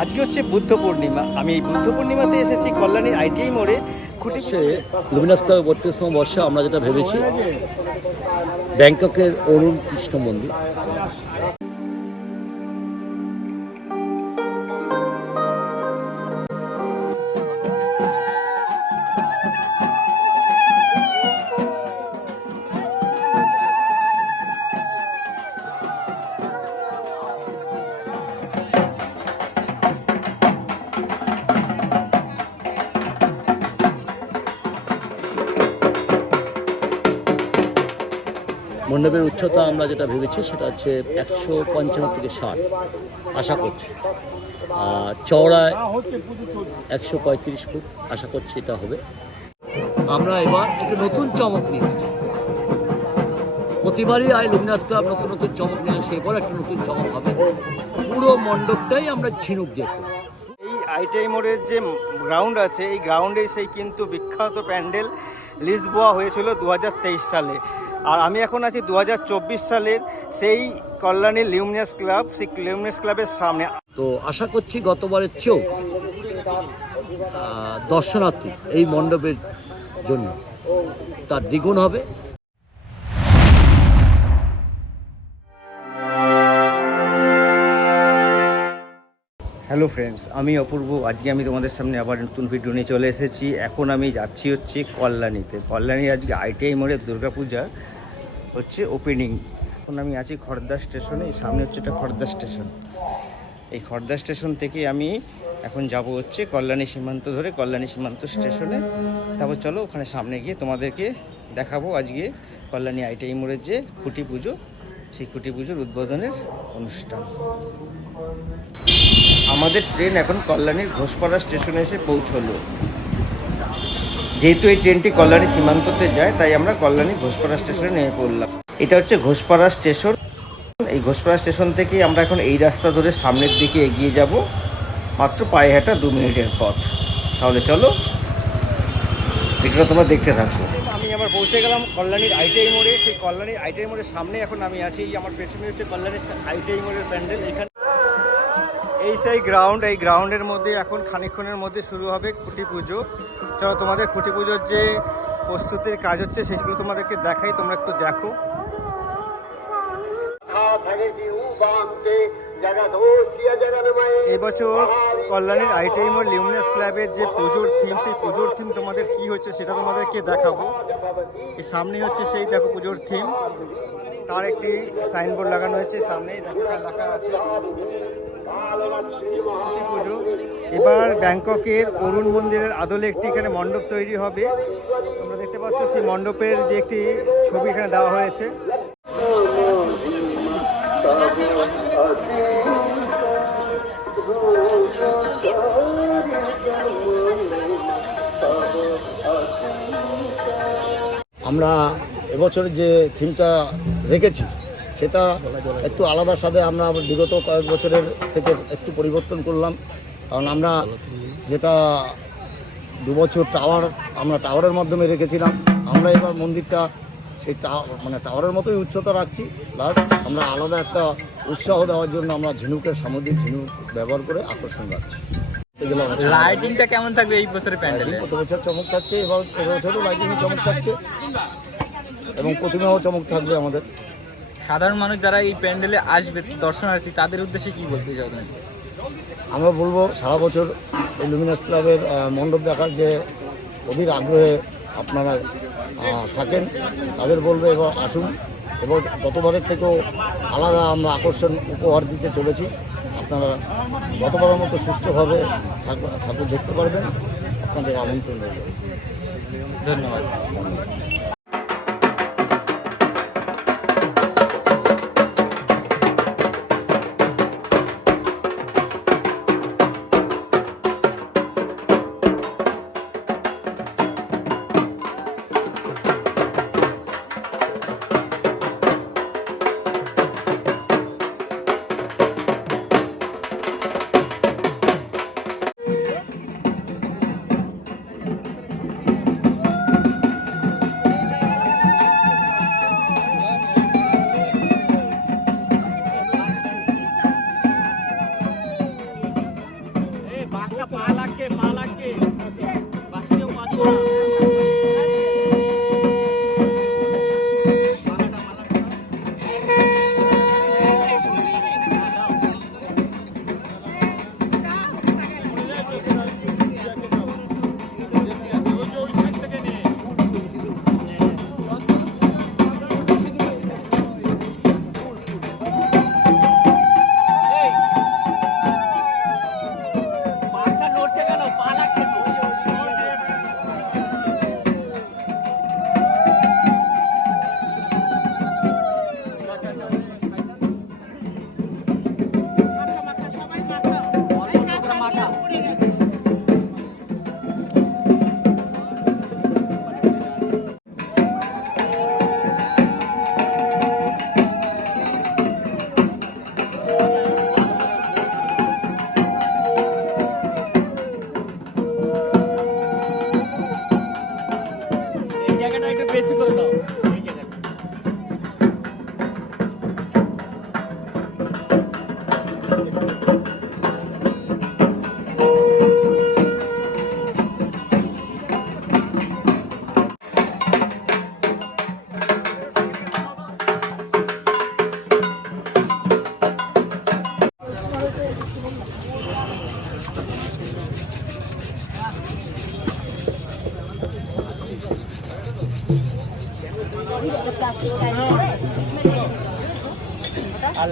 আজকে হচ্ছে বুদ্ধ পূর্ণিমা। আমি এই বুদ্ধ পূর্ণিমাতে এসেছি কল্যাণীর আইটিআই মোড়ে। খুঁটি লুমিনাস ক্লাবের বত্রিশতম আমরা যেটা ভেবেছি, ব্যাংককের অরুণ কৃষ্ণ মন্দির। মণ্ডপের উচ্চতা আমরা যেটা ভেবেছি সেটা হচ্ছে একশো পঞ্চান্ন থেকে ষাট, আশা করছি। আর চওড়ায় একশো পঁয়ত্রিশ ফুট, আশা করছি এটা হবে। আমরা এবার একটা নতুন চমক নিয়ে প্রতিবারই আই লুমিনাস ক্লাব নতুন নতুন চমক নিয়ে আসে, এবার একটা নতুন চমক হবে। পুরো মণ্ডপটাই আমরা ঝিনুক দিয়ে। এই আইটিআই মোড়ের যে গ্রাউন্ড আছে, এই গ্রাউন্ডে সেই কিন্তু বিখ্যাত প্যান্ডেল লিসবোয়া হয়েছিল দু হাজার তেইশ সালে। আর আমি এখন আছি দু হাজার চব্বিশ সালের সেই কল্যাণী লিউমিনাস ক্লাব, সেই লিউমিনাস ক্লাবের সামনে। তো আশা করছি গতবারের চেয়েও দর্শনার্থী এই মণ্ডপের জন্য তার দ্বিগুণ হবে। হ্যালো ফ্রেন্ডস, আমি অপূর্ব। আজকে আমি তোমাদের সামনে আবার নতুন ভিডিও নিয়ে চলে এসেছি। এখন আমি যাচ্ছি হচ্ছে কল্যাণীতে। কল্যাণী আজকে আইটিআই মোড়ে দুর্গাপূজা হচ্ছে ওপেনিং এখন আমি আছি খড়দা স্টেশনে এই সামনে হচ্ছে এটা খড়দা স্টেশন এই খড়দা স্টেশন থেকে আমি এখন যাব হচ্ছে কল্যাণী সীমান্ত ধরে, কল্যাণী সীমান্ত স্টেশনে তারপর চলো ওখানে সামনে গিয়ে তোমাদেরকে দেখাবো আজকে কল্যাণী আইটিআই মোড়ের যে খুঁটি পুজো, সেই খুঁটি পুজোর উদ্বোধনের অনুষ্ঠান। আমাদের ট্রেন এখন কল্যাণীর ঘোষপাড়া স্টেশনে এসে পৌঁছলো। যেহেতু এই ট্রেনটি কল্যাণী সীমান্ততে যায়, তাই আমরা কল্যাণী ঘোষপাড়া স্টেশনে নেমে পড়লাম। এটা হচ্ছে ঘোষপাড়া স্টেশন। এই ঘোষপাড়া স্টেশন থেকে আমরা এখন এই রাস্তা ধরে সামনের দিকে এগিয়ে যাব। মাত্র পায়ে হাঁটা দু মিনিটের পথ। তাহলে চলো, ভিডিওটা তোমরা দেখতে থাকো। আমি আবার পৌঁছে গেলাম কল্যাণীর আইটিআই মোড়ে। সেই কল্যাণীর আইটিআই মোড়ের সামনে এখন আমি আছি। আমার পেছনে হচ্ছে কল্যাণীর আইটিআই মোড়ের প্যান্ডেল। এখানে এই সেই গ্রাউন্ড এই গ্রাউন্ডের মধ্যে এখন খানিকক্ষণের মধ্যে শুরু হবে খুঁটি পুজো। চলো তোমাদের খুঁটি পুজোর যে প্রস্তুতির কাজ হচ্ছে, সেগুলো তোমাদেরকে দেখাই, তোমরা একটু দেখো। এবছর কল্যাণীর আইটিএম ও লিউমিনাস ক্লাবের যে পুজোর থিম সেই পুজোর থিম তোমাদের কি হচ্ছে সেটা তোমাদেরকে দেখাবো। এই সামনে হচ্ছে সেই দেখো পুজোর থিম তার একটি সাইনবোর্ড লাগানো হয়েছে, সামনেই দেখো লেখা আছে। এবার ব্যাংককের অরুণ মন্দিরের আদলে একটি এখানে মণ্ডপ তৈরি হবে। তোমরা দেখতে পাচ্ছ সেই মণ্ডপের যে একটি ছবি এখানে দেওয়া হয়েছে। আমরা এবছর যে থিমটা রেখেছি সেটা একটু আলাদা সাথে আমরা বিগত কয়েক বছরের থেকে একটু পরিবর্তন করলাম। কারণ আমরা যেটা দু বছর টাওয়ার আমরা টাওয়ারের মাধ্যমে রেখেছিলাম আমরা এবার মন্দিরটা সেই মানে টাওয়ারের মতোই উচ্চতা রাখছি প্লাস আমরা আলাদা একটা উৎসাহ দেওয়ার জন্য আমরা ঝিনুকের সামুদ্রিক ঝিনুক ব্যবহার করে আকর্ষণ রাখছি। লাইটিংটা কেমন থাকবে এই বছরের প্যান্ডেলে? গত বছর চমক থাকছে এবার এবছরও লাইটিংয়ে চমক থাকছে। এবং প্রতিমাও চমক থাকবে আমাদের। সাধারণ মানুষ যারা এই প্যান্ডেলে আসবে দর্শনার্থী তাদের উদ্দেশ্যে কি বলতে চাও তুমি? আমরা বলব সারা বছর এই লুমিনাস ক্লাবের মণ্ডপ দেখার যে অধীর আগ্রহে আপনারা থাকেন তাদের বলব এবার আসুন। এবং গতবারের থেকেও আলাদা আমরা আকর্ষণ উপহার দিতে চলেছি। আপনারা গতবারের মতো সুস্থভাবে ঠাকুর দেখতে পারবেন। আপনাদের আমন্ত্রণ রইল। ধন্যবাদ। আর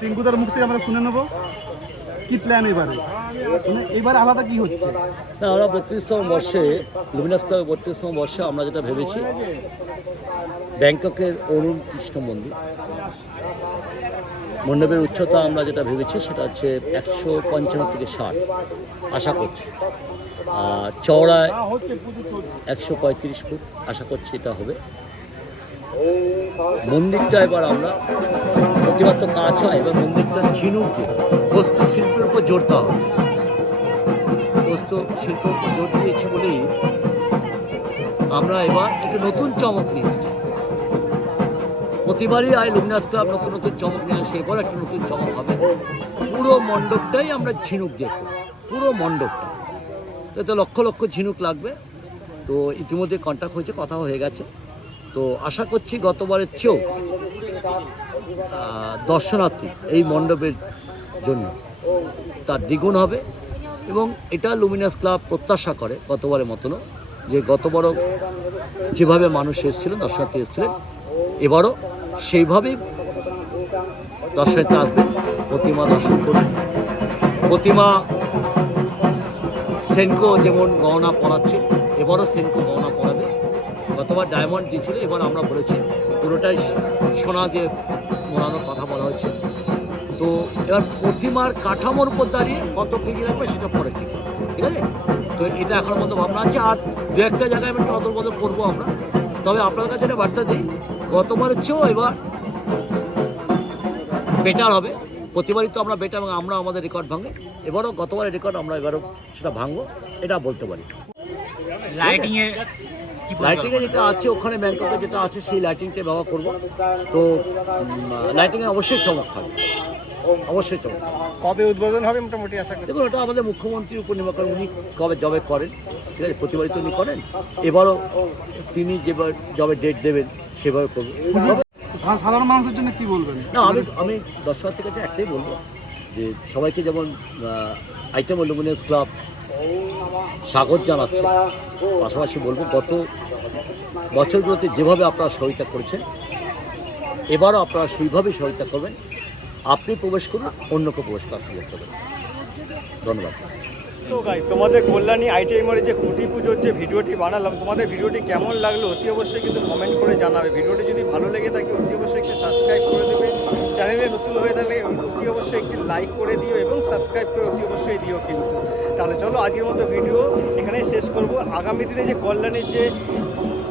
টিঙ্কুদার মুখ থেকে আমরা শুনে নেব কি প্ল্যান এবারে? মানে এবারে আলাদা কি হচ্ছে? না, আমরা বত্রিশতম বর্ষে লুমিনাস ক্লাবের বত্রিশতম বর্ষে আমরা যেটা ভেবেছি, ব্যাংককের অরুণ কৃষ্ণ মন্দির। মণ্ডপের উচ্চতা আমরা যেটা ভেবেছি, সেটা হচ্ছে একশো পঞ্চান্ন থেকে ষাট। আশা করছি। আর চওড়ায় একশো পঁয়ত্রিশ ফুট, আশা করছি এটা হবে। মন্দিরটা এবার আমরা প্রতিবার তো কাজ হয়, এবার মন্দিরটা ঝিনুক, বস্তু শিল্পের উপর জোর দেওয়া হচ্ছে। বস্তু শিল্পের উপর জোর দিয়েছি বলেই আমরা এবার একটু নতুন চমক নিয়েছি প্রতিবারই আয় লুমিনাস ক্লাব নতুন নতুন চমক নিয়ে আসে, এবার একটা নতুন চমক হবে। পুরো মণ্ডপটাই আমরা ঝিনুক করব, পুরো মণ্ডপটা। তাতে লক্ষ লক্ষ ঝিনুক লাগবে। তো ইতিমধ্যে কন্ট্যাক্ট হয়েছে কথা হয়ে গেছে। তো আশা করছি গতবারের চেয়েও দর্শনার্থী এই মণ্ডপের জন্য। তার দ্বিগুণ হবে এবং এটা লুমিনাস ক্লাব প্রত্যাশা করে গতবারের মতনও যে গতবারও যেভাবে মানুষ এসেছিলেন, দর্শনার্থী এসেছিলেন, এবারও সেইভাবেই দর্শনার্থী আসবেন প্রতিমা দর্শন করবেন প্রতিমা সেনকো যেমন গহনা পরাচ্ছে, এবারও সেনকো গহনা পরাবে। গতবার ডায়মন্ড দিয়েছিল, এবার আমরা বলেছি, পুরোটাই সোনা দিয়ে মোড়ানোর কথা বলা হয়েছে। তো এবার প্রতিমার কাঠামোর উপর দাঁড়িয়ে কত কেজি লাগবে সেটা পরে ঠিক ঠিক আছে? তো এটা এখন মতো ভাবনা আছে। আর দু একটা জায়গায় আমি একটু অদল বদল করব আমরা। তবে আপনার কাছে একটা বার্তা দিই গতবারের চেয়েও এবার বেটার হবে। প্রতিবারই তো আমরা বেটার এবং আমরা আমাদের রেকর্ড ভাঙে। এবারও গতবারের রেকর্ড আমরা এবারও সেটা ভাঙবো, এটা বলতে পারি। লাইটিং এ কি লাইটিংয়ে যেটা আছে ওখানে ব্যাংককে যেটা আছে সেই লাইটিংটা ব্যবহার করব। তো লাইটিংয়ে অবশ্যই চমক থাকবে। অবশ্যই চমক কবে উদ্বোধন হবে মোটামুটি আশা করি দেখুন ওটা আমাদের মুখ্যমন্ত্রীর উপর নির্ভর করে উনি কবে জবে করেন ঠিক আছে? প্রতিবারই তো উনি করেন। এবারও তিনি যেবার জবে ডেট দেবেন সেভাবে করবেন সাধারণ মানুষের জন্য কি বলবেন? না আমি আমি দর্শনার্থীর কাছে একটাই বলব যে সবাইকে যেমন আইটেম লুমিনিয়াস ক্লাব স্বাগত জানাচ্ছে। পাশাপাশি বলব, গত বছরগুলোতে যেভাবে আপনারা সহায়তা করেছেন, এবারও আপনারা সেইভাবেই সহায়তা করবেন। আপনি প্রবেশ করুন অন্যকে প্রবেশ করার সুযোগ করবেন ধন্যবাদ। সো তোমাদের কল্যাণী আইটিআইমারে যে খুঁটি পুজোর যে ভিডিওটি বানালাম, তোমাদের ভিডিওটি কেমন লাগল অতি অবশ্যই কিন্তু কমেন্ট করে জানাবে। ভিডিওটি যদি ভালো লেগে থাকে, অতি অবশ্যই একটি সাবস্ক্রাইব করে দেবে। চ্যানেলে নতুন হয়ে থাকলে অতি অবশ্যই একটি লাইক করে দিও এবং সাবস্ক্রাইব করে অতি অবশ্যই দিও কিন্তু। তাহলে চলো আজকের মতো ভিডিও এখানেই শেষ করব। আগামী দিনে যে কল্যাণীর যে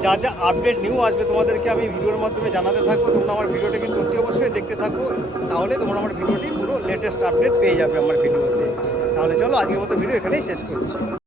যা যা আপডেট নিউ আসবে তোমাদেরকে আমি ভিডিওর মাধ্যমে জানাতে থাকব। তোমরা আমার ভিডিওটা কিন্তু অতি অবশ্যই দেখতে থাকো। তাহলে তোমরা আমার ভিডিওটি পুরো লেটেস্ট আপডেট পেয়ে যাবে আমার ভিডিওতে তাহলে চলো আজকের মতো ভিডিও এখানেই শেষ করছি।